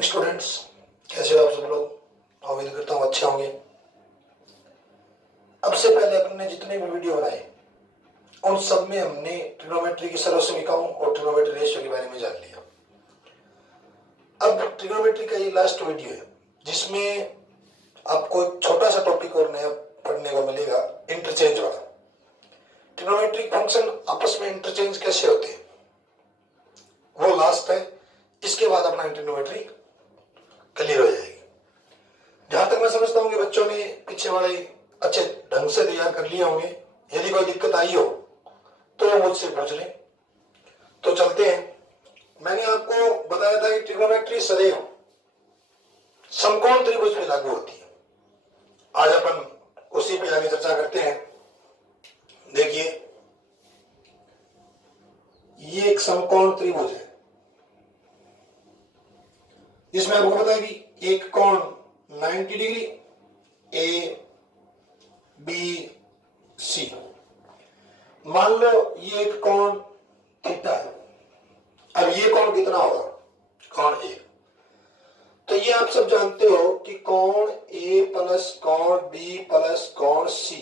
Morning students, कैसे हो आप सब लोग। उम्मीद करता हूँ अच्छे होंगे। अब से पहले अपने जितने भी वीडियो बनाए उन सब में हमने ट्रिग्नोमेट्री की सर्वसमीकरणों और ट्रिग्नोमेट्री रेशियो के बारे में जान लिया। अब ट्रिग्नोमेट्री का ये लास्ट वीडियो है जिसमें आपको एक छोटा सा टॉपिक और नया पढ़ने को मिलेगा, इंटरचेंज वाला। ट्रिग्नोमेट्रिक फंक्शन आपस में इंटरचेंज कैसे होते हैं वो लास्ट है। इसके बाद अपना ट्रिग्नोमेट्री क्लियर हो जाएगी। जहां तक मैं समझता हूँ कि बच्चों ने पीछे वाले अच्छे ढंग से तैयार कर लिए होंगे। यदि कोई दिक्कत आई हो तो मुझसे पूछ लें। तो चलते हैं। मैंने आपको बताया था कि ट्रिग्नोमेट्री सदैव समकोण त्रिभुज पे लागू होती है। आज अपन उसी पे आगे चर्चा करते हैं। देखिए, ये एक समकोण त्रिभुज है जिसमें आपको पता है कि एक कोण 90 डिग्री ए बी सी। मान लो ये एक कोण थीटा है। अब ये कोण कितना होगा? कोण ए। तो ये आप सब जानते हो कि कोण ए प्लस कोण बी प्लस कोण सी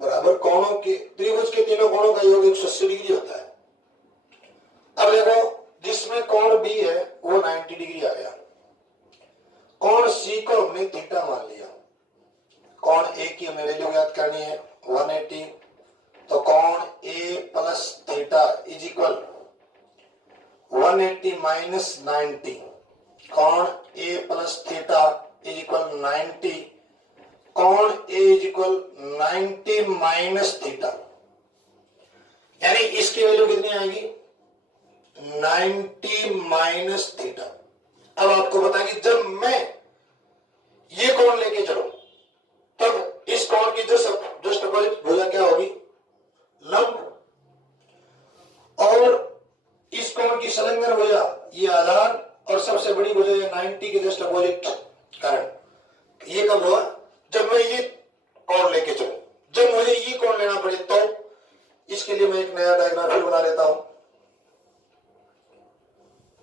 बराबर कोणों के त्रिभुज के तीनों कोणों का योग 180 डिग्री होता है। अब देखो, जिसमें कोण बी है वो 90 डिग्री आ गया। कोण सी को हमने थीटा मान लिया। कोण ए की हमें वैल्यू ज्ञात करनी है 180। तो कोण A plus theta is equal 180 minus 90। कोण A plus theta is equal 90। कोण A is equal 90 minus theta, यानी इसकी वैल्यू कितनी आएगी? 90 माइनस थीटा। अब आपको बता कि जब मैं ये कोण लेके चलूं तब इस कोण की जस्ट अपोजिट भुजा क्या होगी? लंब। और इस कोण की संलग्न भुजा ये आधार और सबसे बड़ी भुजा ये 90 के जस्ट अपोजिट कर्ण। ये कब हुआ? जब मैं ये कोण लेके चलूं। जब मुझे ये कोण लेना पड़े तो इसके लिए मैं एक नया डायग्राम फिर बना लेता हूं,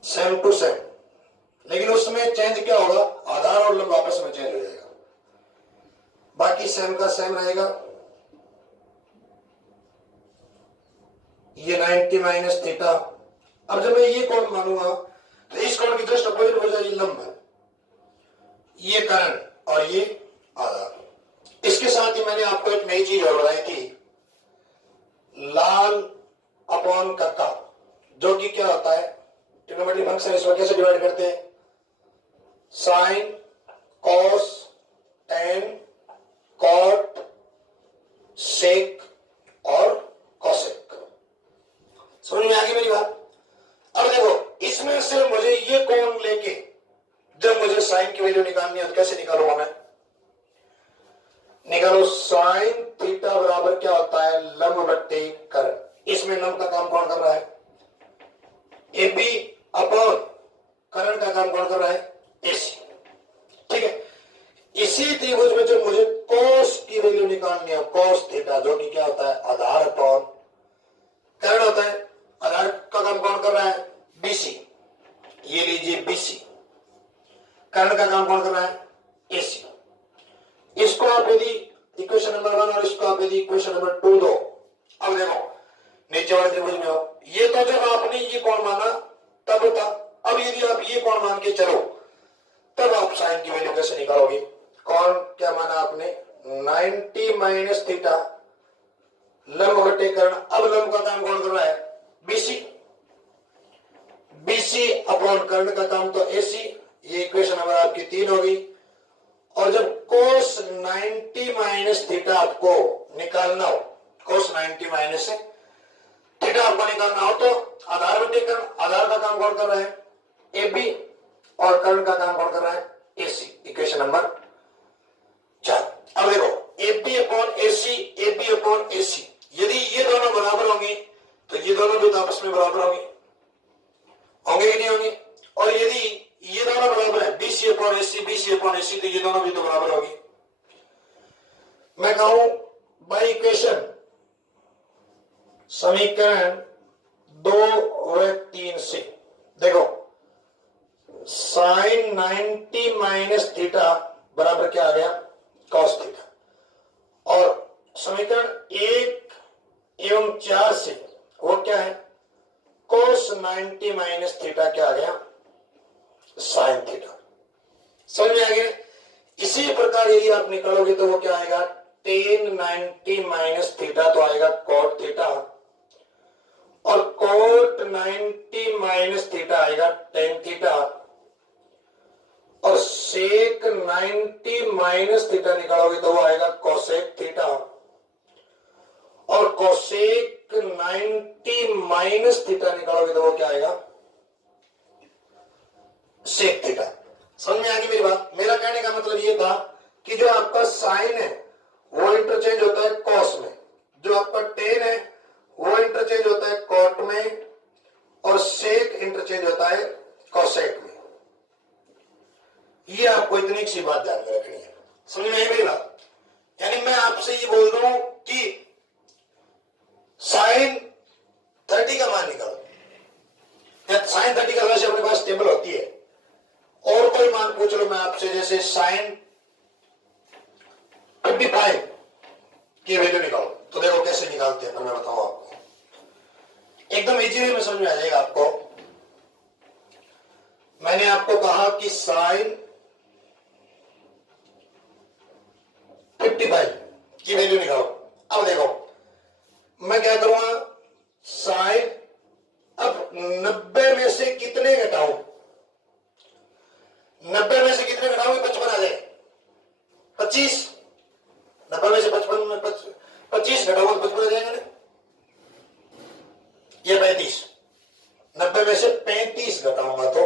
सेम टू सेम। लेकिन उसमें चेंज क्या होगा? आधार और लंब आपस में चेंज हो जाएगा, बाकी सेम का सेम रहेगा। ये 90 माइनस थीटा। अब जब मैं ये कोण मानूंगा तो इस कोण की जस्ट अपोजिट हो जाएगी लंब, ये कर्ण और ये आधार। इसके साथ ही मैंने आपको एक नई चीज और बताई थी, लाल अपॉन कक्का, जो कि क्या होता है? ट्रिग्नोमेट्रिक फंक्शन इसमें कैसे डिवाइड करते हैं? साइन, कॉस, टेन, कॉट, सेक और कॉसेक। समझ में आ गई मेरी बात? अब देखो, इसमें से मुझे ये कोण लेके जब मुझे साइन की वैल्यू निकालनी है तो कैसे निकालूंगा मैं? निकालो, साइन थीटा बराबर क्या होता है? लंब बट्टे कर्ण। इसमें लंब का काम कौन कर रहा है? ए बी अपॉन कर्ण का काम कौन कर रहा है? एसी। ठीक है। इसी त्रिभुज में जब मुझे कोस की वैल्यू निकालनी है, कोस थीटा, जो कि क्या होता है? आधार अपॉन कर्ण होता है। आधार का काम कौन कर रहा है? बीसी। ये लीजिए बीसी। कर्ण का काम कौन कर रहा है? एसी। इसको आप यदि इक्वेशन नंबर 1 और इसको आप यदि इक्वेशन नंबर 2 दो। अब देखो, नीचे वाले त्रिभुज में हो, ये तो जब आपने ये कोण माना तब था। अब यदि आप ये कोण मान के चलो तब आप साइन की वैल्यू कैसे निकालोगे? कोण क्या माना आपने? 90 माइनस थीटा लंब बटे कर्ण। अब लंब का काम कौन कर रहा है? बीसी। बीसी अपॉन कर्ण का काम तो एसी। ये इक्वेशन नंबर आपकी 3 होगी। और जब कोस 90 माइनस थीटा आपको निकालना हो, कोस 90 माइनस से थीटा आपको निकालना हो तो आधार बटे कर्ण। आधार का काम कौन कर रहा है? A B. और कर्ण का काम कौन कर रहा है? एसी। Equation number 4। अब देखो, A B upon AC, A B upon AC, यदि ये दोनों बराबर होंगे तो ये दोनों भी तो आपस में बराबर होंगे, होंगे कि नहीं होंगे? और यदि ये दोनों बराबर है, BC upon AC, BC upon AC, तो ये दोनों भी तो बराबर होंगे। मैं कहूं बाई इक्वेशन समीकरण 2 व 3 से देखो, साइन 90 माइनस थीटा बराबर क्या आ गया, कॉस थीटा। और समीकरण 1 एवं 4 से वो क्या है, कोस 90 माइनस थीटा क्या आ गया, साइन थीटा। समझ में आ गया। इसी प्रकार यदि आप निकालोगे तो वो क्या आएगा, टेन 90 माइनस थीटा तो आएगा कॉट थीटा, और कोट 90 माइनस थीटा आएगा टेन थीटा, और सेक 90 माइनस थीटा निकालोगे तो वो आएगा कोसेक थीटा, और कोसेक 90 माइनस थीटा निकालोगे तो वो क्या आएगा, सेक थीटा। समझ में आ गई मेरी बात। मेरा कहने का मतलब ये था कि जो आपका साइन है वो इंटरचेंज होता है कॉस में, जो आपका टेन है वो इंटरचेंज होता है कॉट में, और सेक इंटरचेंज होता है कोसेक में। ये आपको इतनी सी बात ध्यान में रखनी है। समझ में आई मेरी बात। यानी मैं आपसे ये बोल रहा हूं कि साइन 30 का मान निकालो, या साइन 30 का वैसे अपने पास टेबल होती है, और कोई मान पूछ लो मैं आपसे, जैसे साइन 55 की वैल्यू निकालो, तो देखो कैसे निकालते हैं, मैं बताऊं आपको। एकदम इजी वे में समझ में आ जाएगा आपको। मैंने आपको कहा कि साइन 55 की वैल्यू निकालो। अब देखो मैं क्या करूंगा, साइन, अब 90 में से कितने घटाऊं, 90 में से कितने घटाओगे, 55 आ जाए, 25। 90 में से 55 में 25 घटाओगे तो 55 आ जाएगा ना, ये 35। 90 में से 35 घटाऊंगा तो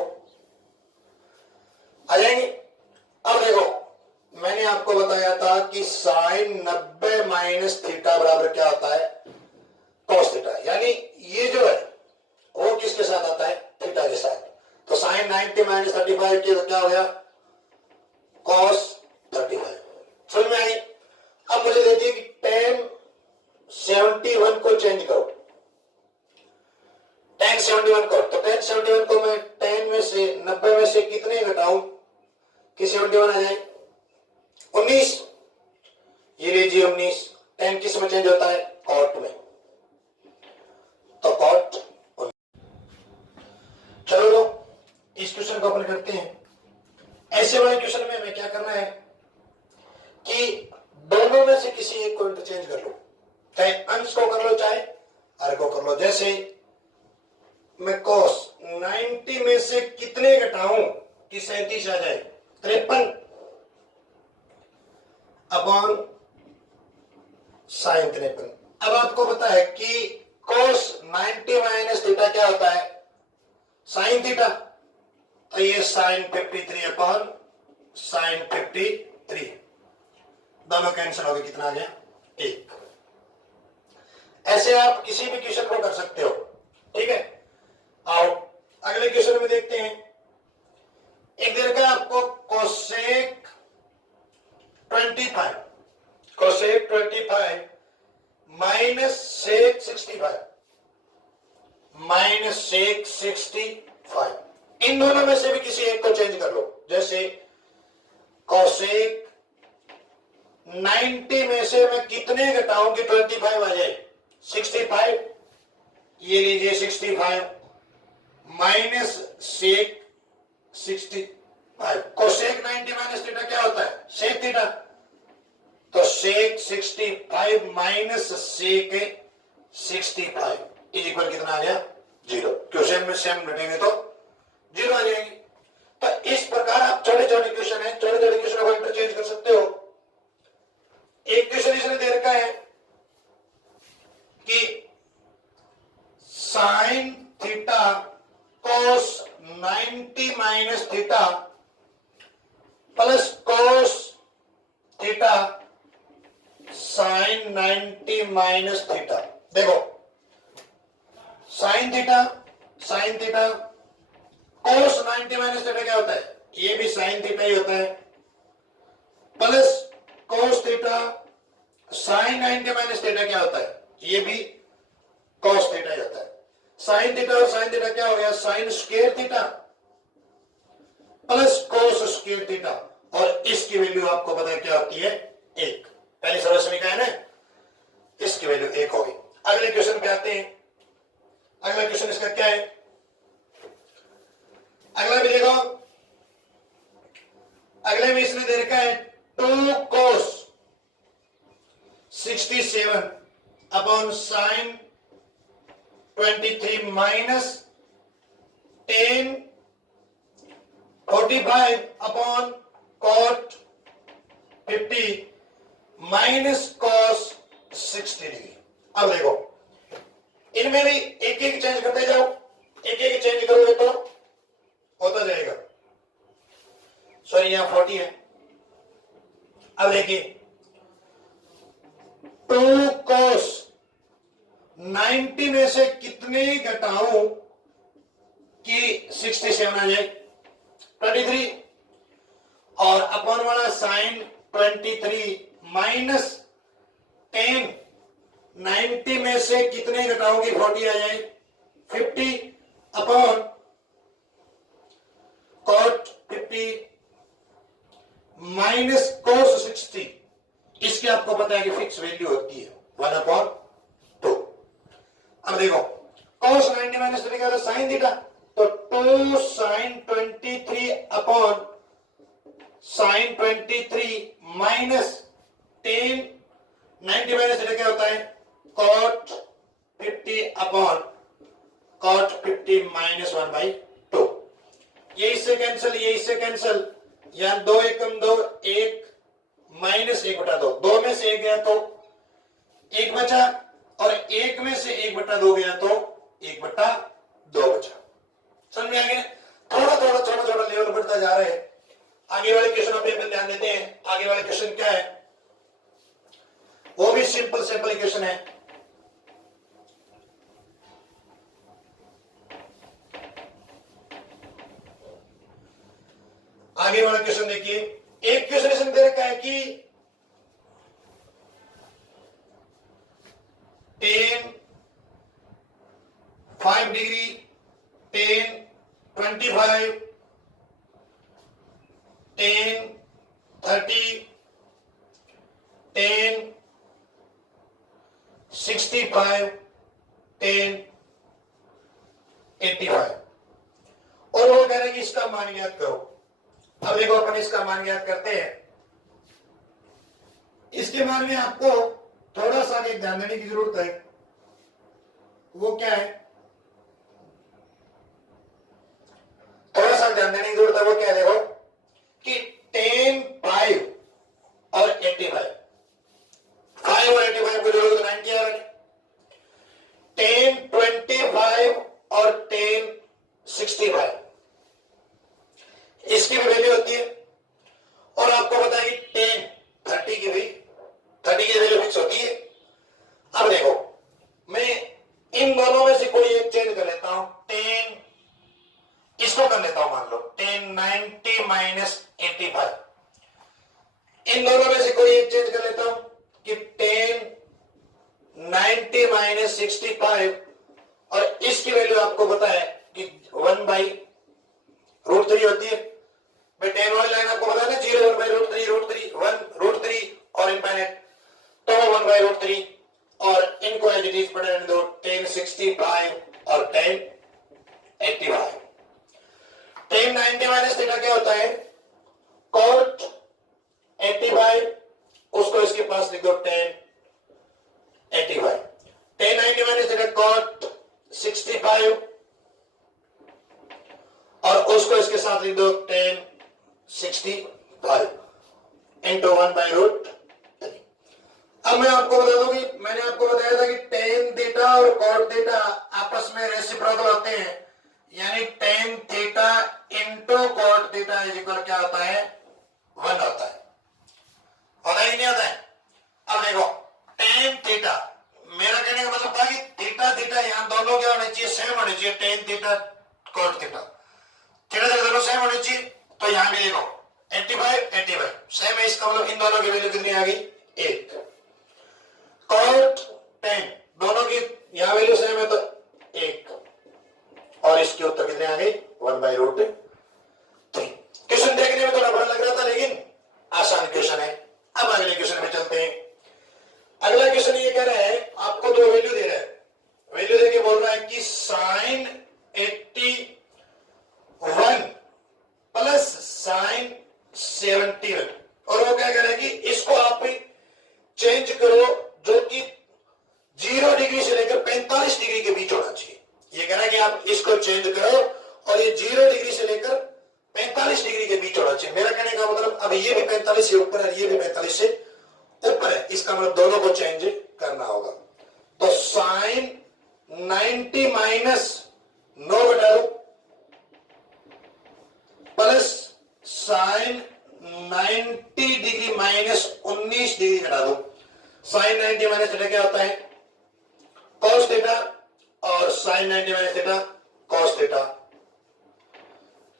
आ जाएंगे। अब देखो मैंने आपको बताया था कि साइन 90 माइनस थीटा बराबर क्या होता है, कॉस थीटा। यानी ये जो है वो किसके साथ आता है, थीटा के साथ। तो साइन 90 माइनस 35 की तो क्या हो गया, कॉस 35। समझ में आई। अब मुझे दे दिए कि टेन 71 को चेंज करो, टेन 71 को, तो टेन 71 को मैं 10 में से 90 में से कितने घटाऊं कि 71 आ जाए, 19। ये लीजिए 19। 10 किस में चेंज होता है, कॉट में, तो कॉट। चलो लो इस क्वेश्चन को अपन करते हैं। ऐसे वाले क्वेश्चन में हमें क्या करना है कि दोनों में से किसी एक को इंटरचेंज कर लो, चाहे अंश को कर लो चाहे हर को कर लो। जैसे मैं कॉस 90 में से कितने घटाऊं कि 37 आ जाए, 53 अपॉन साइन 53। अब आपको पता है कि कॉस 90 माइनस थीटा क्या होता है, साइन थीटा, तो ये साइन 53 अपॉन साइन 53, दोनों कैंसिल हो गए, कितना आ गया, 1। ऐसे आप किसी भी क्वेश्चन को कर सकते हो। ठीक है, आओ अगले क्वेश्चन में देखते हैं। एक देर का आपको cosec 25, cosec 25 minus sec 65, minus sec 65, इन दोनों में से भी किसी एक को चेंज कर लो। जैसे कोसेक 90 में से मैं कितने घटाऊं कि 25 आ जाए, 65। ये लीजिए 65 minus sec 65। Cosec 90 minus theta क्या होता है, सेक थीटा, तो sec 65 minus sec 65 is equal कितना आ गया, 0। क्वेश्चन में सेम घटेंगे तो 0 आ जाएंगे। तो इस प्रकार आप छोटे छोटे क्वेश्चन है, छोटे छोटे क्वेश्चन को इंटरचेंज कर सकते हो। एक क्वेश्चन इसने दे रखा है कि sine theta cos 90 minus theta plus cos theta sine 90 minus theta. देखो sine theta cos 90 minus theta क्या होता है, ये भी साइन थीटा ही होता है, plus cos theta sine 90 minus theta क्या होता है, ये भी कॉस थीटा ही होता है। साइन थीटा और साइन थीटा क्या हो गया, sign square theta, plus cos square theta, और इसकी वैल्यू आपको पता है क्या होती है, 1। पहली सरल समीकरण है ना, इसकी वैल्यू 1 होगी। अगले क्वेश्चन पे आते हैं। अगला क्वेश्चन इसका क्या है, अगला भी देखो। अगले में इसने दे रखा है 2 cos 67 upon sine 23 minus 10 45 upon cot 50 minus cos 60 degree. अब देखो इनमें भी एक एक चेंज करते जाओ, एक एक चेंज करोगे तो होता जाएगा। सॉरी यहां 40 है। अब देखिए 2 cos 90 में से कितने घटाऊं कि 67 आ जाए, 23, और अपॉन वाला साइन 23 माइनस 10 90 में से कितने घटाओगे 40 आ जाए, 50 अपॉन कॉट 50 माइनस कोस 60। इसकी आपको पता है कि फिक्स वैल्यू होती है 1/2। अब देखो cos 90 माइनस का तो साइन थीटा, तो 2 sine 23 upon sine 23 minus 10 90 minus theta क्या होता है, cot 50 अपॉन cot 50 माइनस 1/2। ये इससे कैंसिल, ये इससे कैंसिल, यहां 2 एकम 2, 1 माइनस 1/2, 2 में से 1 गया तो 1 बचा, और 1 में से 1/2 गया तो 1/2 बचा। समझ में आ गया? थोड़ा थोड़ा छोटा छोटा लेवल बढ़ता जा रहा है। आगे वाले क्वेश्चनों पे अपन ध्यान देते हैं। आगे वाले क्वेश्चन क्या है, वो भी सिंपल सिंपल क्वेश्चन है। आगे वाला क्वेश्चन देखिए। एक क्वेश्चन इसमें दे रखा है कि tan 5 degree, tan 25, tan 30, tan 65, tan 85, और वो कह रहे हैं कि इसका मान ज्ञात करो। अब देखो अपन इसका मान ज्ञात करते हैं। इसके मान में आपको थोड़ा सा एक ध्यान देने की जरूरत है। वो क्या है, थोड़ा सा ध्यान देने की जरूरत है। वो क्या है, देखो कि tan 5 और 85, 5 और 85 को जोड़ोगे तो 90 आ रहा है। tan 25 और tan 65, इसकी भी वैल्यू होती है। और आपको पता है कि tan 30 की भी 30 की वैल्यू फिक्स होती है। अब देखो मैं इन दोनों में से कोई एक चेंज कर लेता हूं। tan, इसको कर लेता हूं, मान लो tan 90 माइनस 85। इन दोनों में से कोई एक चेंज कर लेता हूं कि tan 90 माइनस 65, और इसकी वैल्यू आपको पता है कि 1/√3 होती है। भाई tan वाली लाइन आपको पता है ना, 0 1/√3, 1√3 और इनफाइनाइट, तो 1/√3, और इनको एज इट इज पढ़े रहने दो, tan 65 और tan 85। tan 90 माइनस थीटा क्या होता है, cot 85, उसको इसके पास लिख दो tan 85। tan 90 minus theta cot 65, और उसको इसके साथ लिख दो tan 65 इंटू 1/√3। अब मैं आपको बता दूं कि मैंने आपको बताया था कि tan थीटा और cot थीटा आपस में रेसिप्रोकल होते हैं, यानी tan theta into cot theta is equal क्या होता है, 1 होता है। होता ही नहीं होता है। अब देखो tan थीटा, मेरा कहने का मतलब था कि थीटा थीटा यहां दोनों क्या होने चाहिए, सेम होने चाहिए। tan theta cot theta, theta दोनों सेम होने चाहिए। तो यहां भी देखो 85 85 सेम है। इसका मतलब इन दोनों की वैल्यू कितनी आ गई, 1। cot tan दोनों की यहां वैल्यू सेम है तो 1, और इसके उत्तर कितने आ गए, 1/√3। डिग्री के बीच होना चाहिए। ये कह रहा है कि आप इसको चेंज करो और ये 0 डिग्री से लेकर 45 डिग्री के बीच होना चाहिए। मेरा कहने का मतलब अब ये भी 45 से ऊपर है, ये भी 45 से ऊपर है, इसका मतलब दोनों को चेंज करना होगा। तो साइन 90 माइनस 9 बटा 2 plus sine 90 degree minus 19 degree घटा दो। साइन 90 माइनस थीटा क्या होता है? कॉस थीटा, और sine 90 minus theta cos theta.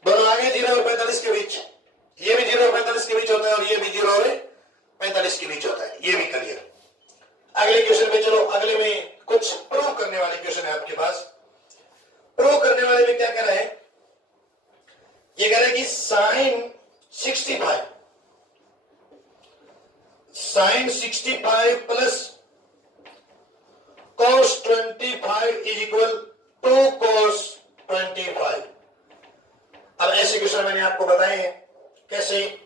दोनों आगे 0 और 45 के बीच, ये भी 0 और 45 के बीच होता है और ये भी 0 और 45 के बीच होता है। ये भी क्लियर। अगले क्वेश्चन पे चलो। अगले में कुछ प्रूव करने वाले क्वेश्चन है आपके पास। प्रूव करने वाले में क्या कह रहा है? ये कह रहा है कि sine 65 plus cos 25 is equal to cos 25। अब ऐसे क्वेश्चन मैंने आपको बताए हैं। कैसे?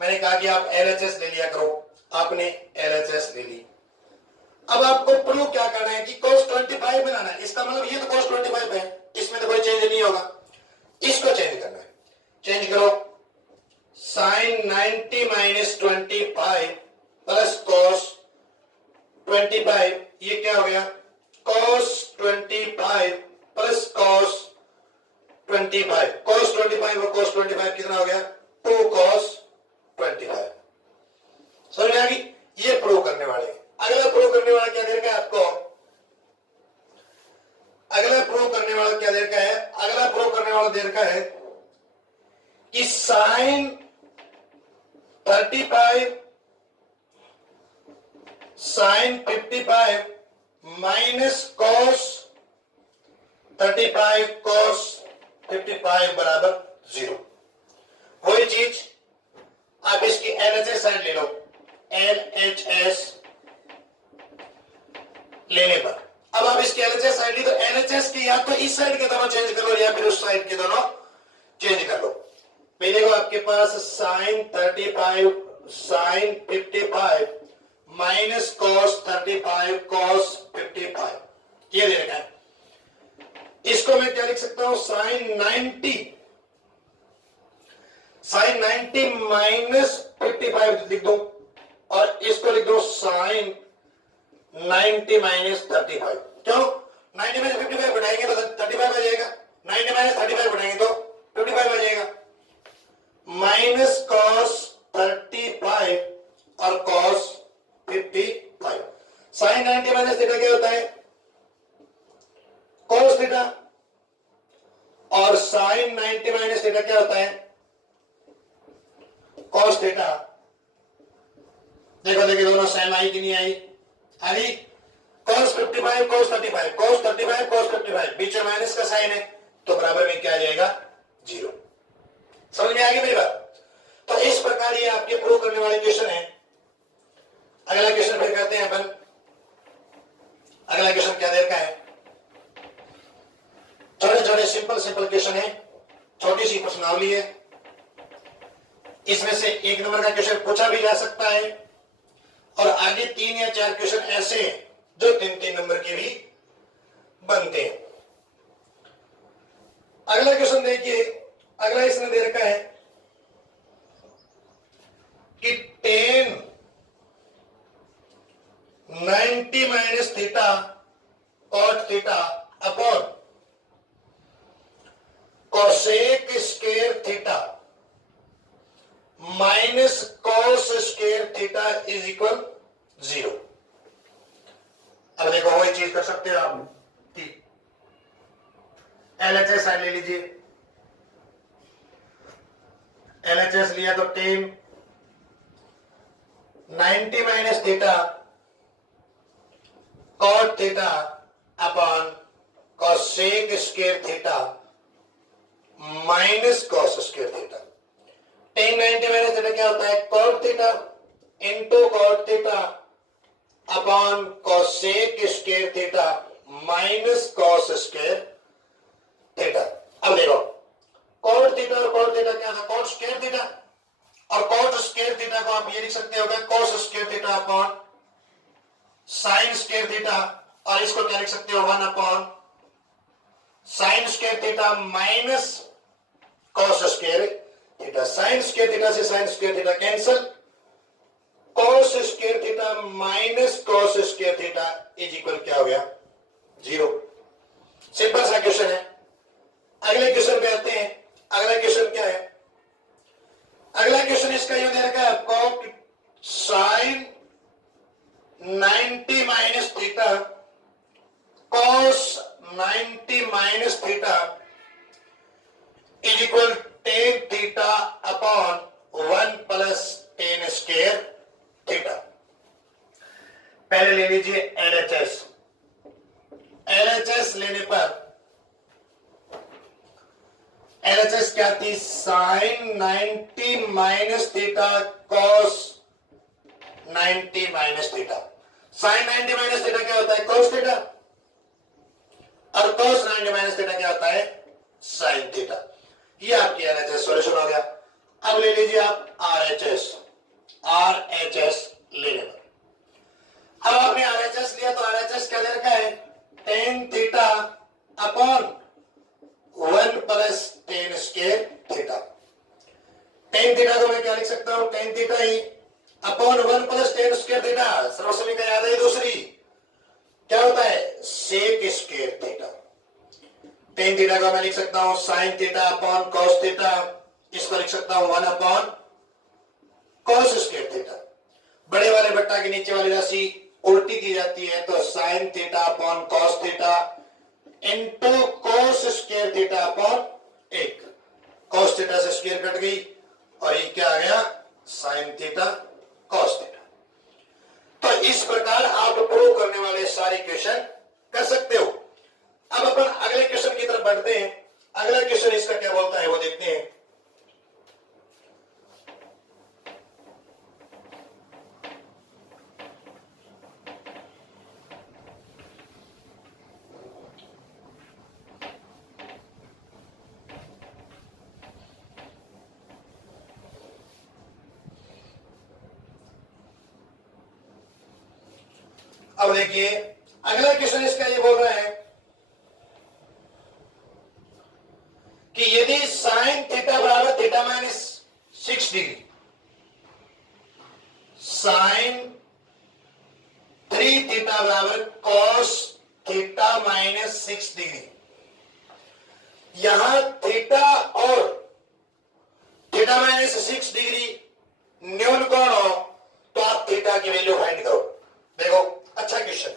मैंने कहा कि आप LHS ले लिया करो, आपने LHS ले ली। अब आपको प्रूव क्या करना है कि cos 25 बनाना है। इसका मतलब ये तो cos 25 है, इसमें तो कोई चेंज नहीं होगा, इसको चेंज करना है। चेंज करो। साइन 90 माइनस 25 प्लस cos 25, ये क्या हो गया? cos 25 plus cos 25। cos 25 और cos 25 कितना हो गया? 2 cos 25। समझ में आ गई? ये प्रूव करने वाले। अगला प्रूव करने वाला क्या दे रखा है आपको? अगला प्रूव करने वाला क्या दे रखा है? अगला प्रूव करने वाला दे रखा है कि sine 35 sine 55 minus cos 35 cos 55 बराबर 0। वही चीज आप इसकी LHS साइड ले लो। LHS लेने पर अब आप इसकी LHS साइड ली तो LHS की या तो इस साइड के दोनों चेंज कर लो या फिर उस साइड के दोनों चेंज कर लो। पहले को आपके पास sine 35 sine 55 minus cos 35 cos 55 ये दे रखा है। इसको मैं क्या लिख सकता हूं? साइन 90 माइनस 55 लिख दो और इसको लिख दो साइन 90 माइनस 35। क्यों? 90 में से 55 बढ़ाएंगे तो 35 आ जाएगा, 90 माइनस 35 बढ़ाएंगे तो 55 आ जाएगा। माइनस cos 35 और cos 55। साइन 90 माइनस थीटा क्या होता है? cos थीटा, और साइन 90 माइनस थीटा क्या होता है? cos theta. देखो देखिए दोनों सेम आई कि नहीं आई? आई। cos 55 cos 35 cos 35 cos 55 बीच में माइनस का साइन है तो बराबर में क्या आ जाएगा? 0। समझ में आ गई मेरी बात? तो इस प्रकार ये आपके प्रूव करने वाले क्वेश्चन है। अगला क्वेश्चन फिर करते हैं अपन। अगला क्वेश्चन क्या दे रखा है? छोटे छोटे सिंपल क्वेश्चन है, छोटी सी प्रश्नावली है। इसमें से 1 नंबर का क्वेश्चन पूछा भी जा सकता है और आगे 3 या 4 क्वेश्चन ऐसे हैं जो 3-3 नंबर के भी बनते हैं। अगला क्वेश्चन देखिए। अगला इसने दे रखा है कि tan 90 minus theta cot theta upon cosec square theta minus cos square theta is equal 0। अब देखो वही चीज कर सकते हो आप। LHS साइड ले लीजिए। LHS लिया तो tan 90 minus theta cot theta upon cosec square theta minus cos square theta. tan 90 minus theta क्या होता है? cot theta into cot theta upon cosec square theta minus cos square theta. अब देखो cot theta और cot theta क्या था? cot square theta, और cot square theta को आप ये लिख सकते हो cos square theta upon sine square theta, और इसको क्या लिख सकते हो? 1 upon sine square theta minus cos square theta. Sine square theta से sine square theta cancel, cos square theta minus cos square theta is equal क्या हो गया? 0। सिंपल सा क्वेश्चन है। अगले क्वेश्चन पे आते हैं। अगला क्वेश्चन क्या है? अगला क्वेश्चन इसका यूं दे रखा है आपको, sine 90 minus theta cos 90 minus theta is equal tan theta upon 1 plus tan square theta. पहले ले लीजिए एलएचएस। एलएचएस लेने पर एलएचएस क्या थी? Sine 90 minus theta cos 90 minus theta. Sine 90 minus theta क्या होता है? Cos theta. और कॉस 90 माइनस थीटा क्या होता है? Sine theta. ये आपकी एलएचएस सॉल्यूशन हो गया। अब ले लीजिए आप आरएचएस। आरएचएस लेने पर अब आपने आरएचएस लिया तो आरएचएस क्या दे रखा है? Tan theta upon 1 plus tan square theta. Tan theta को मैं क्या लिख सकता हूं? टेन थीटा ही upon 1 plus tan square theta. सर्वसमी का याद है दूसरी क्या होता है? Sec square theta. Tan theta को मैं लिख सकता हूं sine theta upon cos theta. इसको लिख सकता हूं 1 अपॉन कॉस स्क्वायर थीटा। बड़े वाले बट्टा के नीचे वाली राशि उल्टी की जाती है तो sign theta upon cos theta into cos square theta upon 1। Cos theta से स्क्वायर कट गई और ये क्या आ गया? Sine theta cos theta. तो इस प्रकार आप प्रूव करने वाले सारे क्वेश्चन कर सकते हो। अब अपन अगले क्वेश्चन की तरफ बढ़ते हैं। अगला क्वेश्चन इसका क्या बोलता है वो देखते हैं। अब देखिए अगला क्वेश्चन इसका ये बोल रहा है कि यदि साइन थीटा बराबर theta minus 6 degree, sine 3 theta बराबर कॉस थीटा माइनस 6 डिग्री, यहां थीटा और थीटा माइनस 6 डिग्री न्यून कोण हो तो आप थीटा की वैल्यू फाइंड करो। देखो अच्छा क्वेश्चन,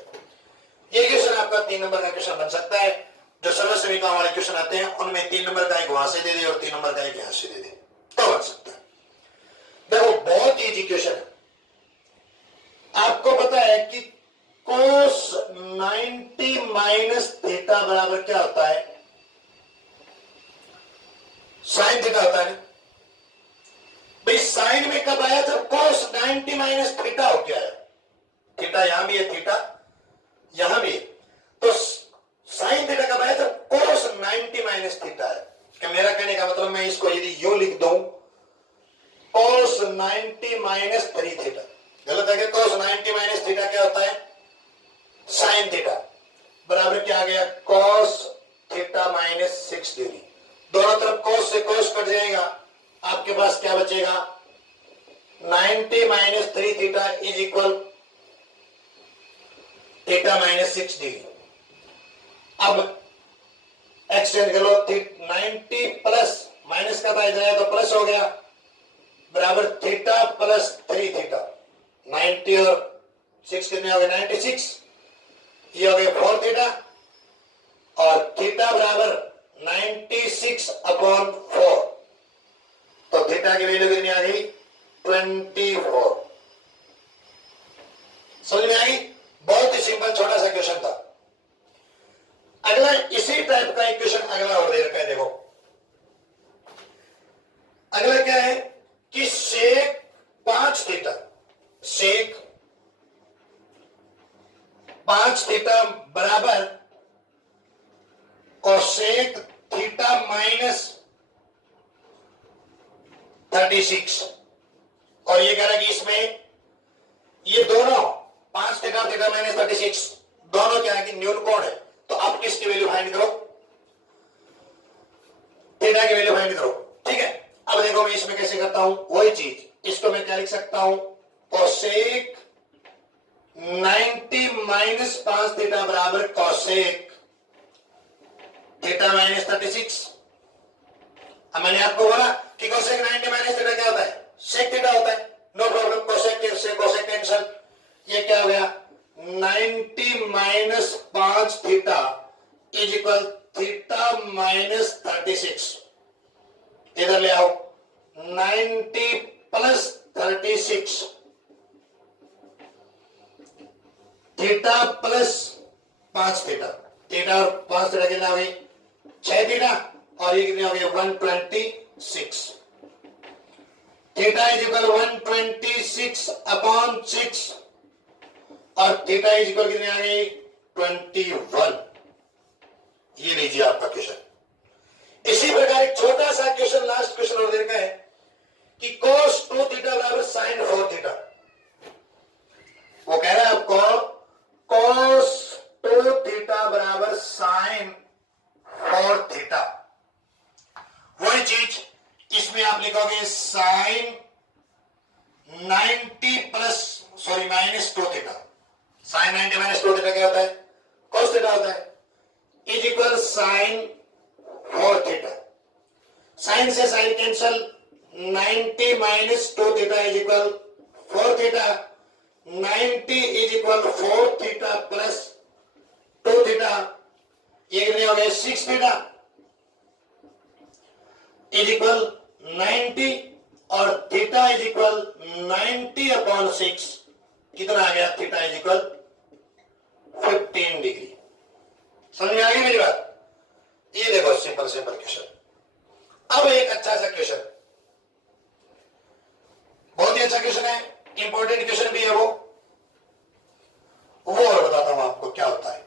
ये क्वेश्चन आपका 3 नंबर का क्वेश्चन बन सकता है। जो सरल समीकरण वाले क्वेश्चन आते हैं उनमें 3 नंबर का एक वहां से दे दे और 3 नंबर का एक यहां से दे दे तो बन सकता है। देखो बहुत इजी क्वेश्चन है। आपको पता है कि कोस 90 माइनस थीटा बराबर क्या होता है? साइन थीटा होता है। भाई साइन में कब आया? जब कोस 90 माइनस थीटा हो गया है। थीटा यहां भी है, थीटा यहां भी है, तो साइन थीटा कब आया? जब कोस 90 माइनस थीटा है। कि मेरा कहने का मतलब मैं इसको यदि यूं लिख दूं कोस 90 माइनस 3 थीटा, गलत है क्या? कोस 90 माइनस थीटा क्या होता है? साइन थीटा बराबर क्या आ गया? Cos theta minus 6 degree. दोनों तरफ कोस से कोस कट जाएगा, आपके पास क्या बचेगा? 90 minus 3 theta is equal theta minus 6 degree. अब एक्सचेंज कर लो, 90 प्लस माइनस का था इधर आया तो प्लस हो गया, बराबर थीटा प्लस 3 थीटा। 90 और 6 कितने हो गए? 96। ये हो गए 4 थीटा और थीटा बराबर 96 अपॉन 4। तो थीटा की वैल्यू कितनी आ गई? 24। समझ में आ गई? बहुत ही सिंपल छोटा सा क्वेश्चन था। अगला इसी टाइप का एक क्वेश्चन अगला और दे रखा है। देखो अगला क्या है कि सेक 5 थीटा, सेक 5 थीटा बराबर कोसेक थीटा माइनस 36। और ये कह रहा है कि इसमें ये दोनों 5 थीटा थीटा माइनस 36 दोनों क्या है कि न्यून कोण है। तो आप किसकी वैल्यू फाइंड करो? थीटा की वैल्यू फाइंड करो, ठीक है। अब देखो मैं इसमें कैसे करता हूं, वही चीज, इसको मैं क्या लिख सकता हूं, कोसेक 90 माइनस 5 थीटा बराबर कोसेक थीटा माइनस 36। अब मैंने आपको बोला कि कोसेक 90 माइनस थीटा क्या होता है, सेक थीटा होता है, नो प्रॉब्लम, कोसेक से कोसेक कैंसल, ये क्या हो गया 90 minus 5 theta is equal theta minus 36। इधर ले आओ 90 plus 36 theta plus 5 theta, theta और 5 थीटा कितना हो गई 6 थीटा, और ये कितने हो गए 126। थीटा इज इक्वल 126 अपॉन 6 और थीटा इज इक्वल कितने आ गई 21। ये लीजिए आपका क्वेश्चन। इसी प्रकार एक छोटा सा क्वेश्चन, लास्ट क्वेश्चन और देखा है कि cos 2 थीटा बराबर sin 4 थीटा। वो कह रहा है आपको cos 2 थीटा बराबर sin 4 थीटा। वही चीज इसमें आप लिखोगे sin 90 plus sorry minus 2 theta. sin 90 minus 2 theta क्या होता है, cos थीटा होता है, is equal sin 4 theta. sin से sin cancel, 90 minus 2 theta is equal 4 theta, 90 is equal 4 theta plus 2 theta, ये कितने हो गए 6 थीटा इज इक्वल 90 और थीटा इज इक्वल 90 अपॉन 6 कितना आ गया, थीटा इज इक्वल 15 डिग्री। समझ में आ गई मेरी बात? ये देखो सिंपल सिंपल क्वेश्चन। अब एक अच्छा सा क्वेश्चन, बहुत ही अच्छा क्वेश्चन है, इंपॉर्टेंट क्वेश्चन भी है वो और बताता हूं आपको क्या होता है।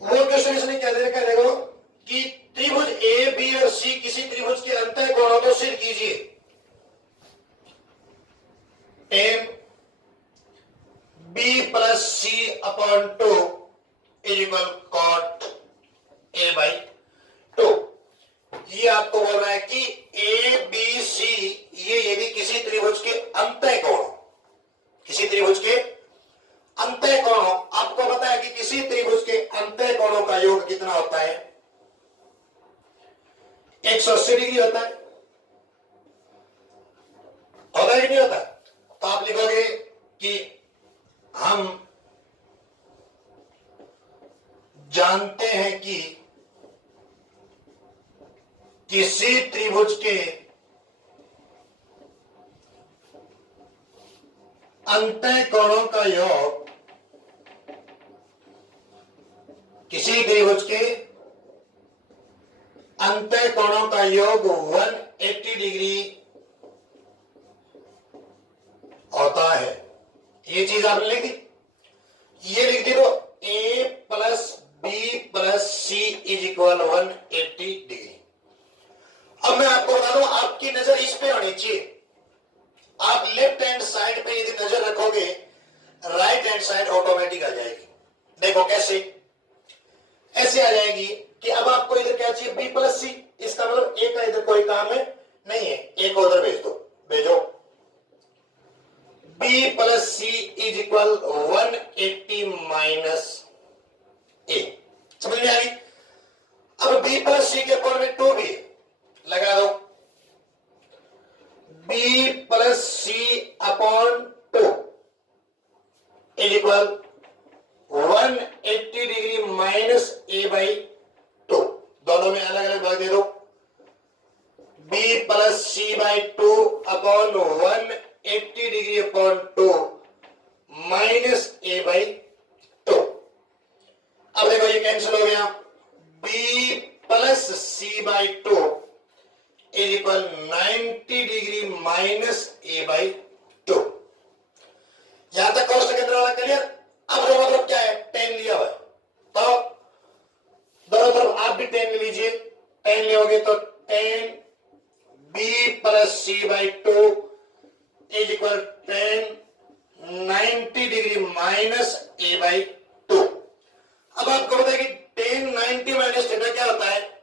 वो क्वेश्चन इसने क्या दे रखा है, देखो कि त्रिभुज ए बी और सी किसी त्रिभुज के अंतः कोणों को सिद्ध कीजिए। 10 B plus C upon 2 is equal cot A by 2। ये आपको बोल रहा है कि ए बी सी ये यदि किसी त्रिभुज के अंतः कोण, किसी त्रिभुज के अंतः कोण, आपको पता है कि किसी त्रिभुज के अंतः कोणों का योग कितना होता है 180 डिग्री होता है कि नहीं होता? तो आप लिखोगे कि हम जानते हैं कि किसी त्रिभुज के अंतः कोणों का योग, किसी त्रिभुज के अंतः कोणों का योग 180 डिग्री होता है। ये चीज आपने लिख दी, ये लिख दी तो a plus B plus C is equal 180 degree. अब मैं आपको बता दूं, आपकी नजर इस पे होनी चाहिए। आप लेफ्ट हैंड साइड पे यदि नजर रखोगे, राइट हैंड साइड ऑटोमेटिक आ जाएगी। देखो कैसे, ऐसे आ जाएगी कि अब आपको इधर क्या चाहिए बी प्लस सी, इसका मतलब ए का इधर कोई काम है नहीं है, ए को उधर भेज दो, भेजो b plus C is equal 180 minus A. समझ में आ गई? अब b प्लस सी के कोण में 2 भी लगा दो, b plus C upon 2 is equal 180 degree minus A by 2। दोनों में अलग अलग भाग दे दो, b plus C by 2 upon 180 degree upon 2 minus A by 2। अब देखो ये कैंसिल हो गया, b plus C by 2 is equal 90 degree minus A by 2। यहां तक कॉस्ट के अंदर वाला क्लियर? अब जो मतलब क्या है, 10 लिया हुआ है तो दोनों तरफ आप भी 10 ले लीजिए, 10 लोगे तो 10 b plus C by 2 is equal 10 90 degree minus A by अब आपको पता है कि tan 90 माइनस थीटा क्या होता है?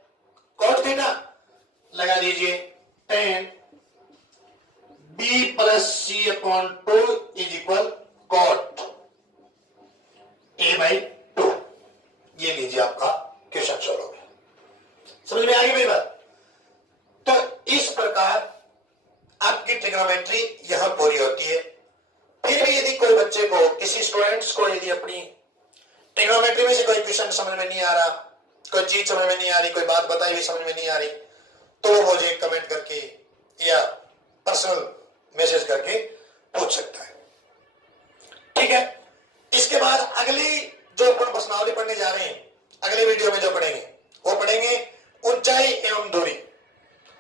cot theta. लगा दीजिए tan b plus c upon 2 is equal cot a by 2। ये लीजिए आपका क्वेश्चन सॉल्व हो गया। समझ में आ गई मेरी बात? तो इस प्रकार आपकी ट्रिग्नोमेट्री यहां पूरी होती है। फिर भी यदि कोई बच्चे को, किसी स्टूडेंट्स को यदि अपनी ट्रिग्नोमेट्री में से कोई क्वेश्चन समझ में नहीं आ रहा, कोई चीज समझ में नहीं आ रही, कोई बात बताई हुई समझ में नहीं आ रही, तो वो मुझे कमेंट करके या पर्सनल मैसेज करके पूछ सकता है। ठीक है। इसके बाद अगली जो अपन प्रश्नावली पढ़ने जा रहे हैं, अगले वीडियो में जो पढ़ेंगे वो पढ़ेंगे ऊंचाई एवं दूरी।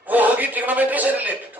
वो होगी ट्रिग्नोमेट्री से रिलेटेड।